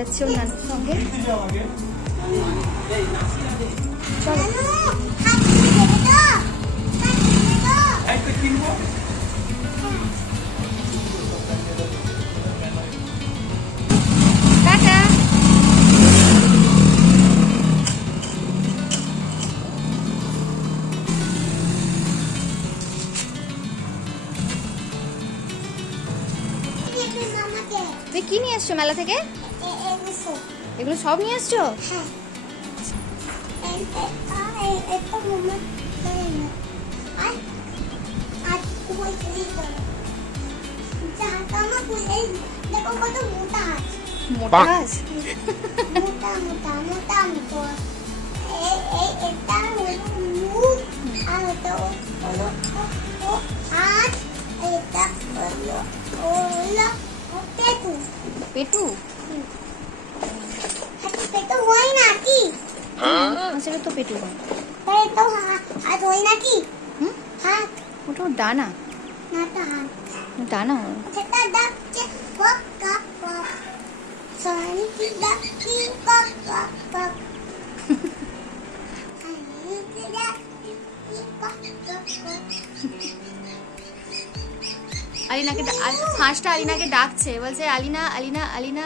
যাচ্ছে ওর নানুর সঙ্গে। চলো টাটা। তুমি কি নিয়ে আসছো মেলা থেকে? এগুলো সব নিয়ে আসছো? মোটা গাছ পেটু হয় নাকি? সেটা তো পেটু হয়। ওটা ডানা ডানা আলিনাকে হাঁসটা আলিনাকে ডাকছে, বলছে আলিনা আলিনা আলিনা।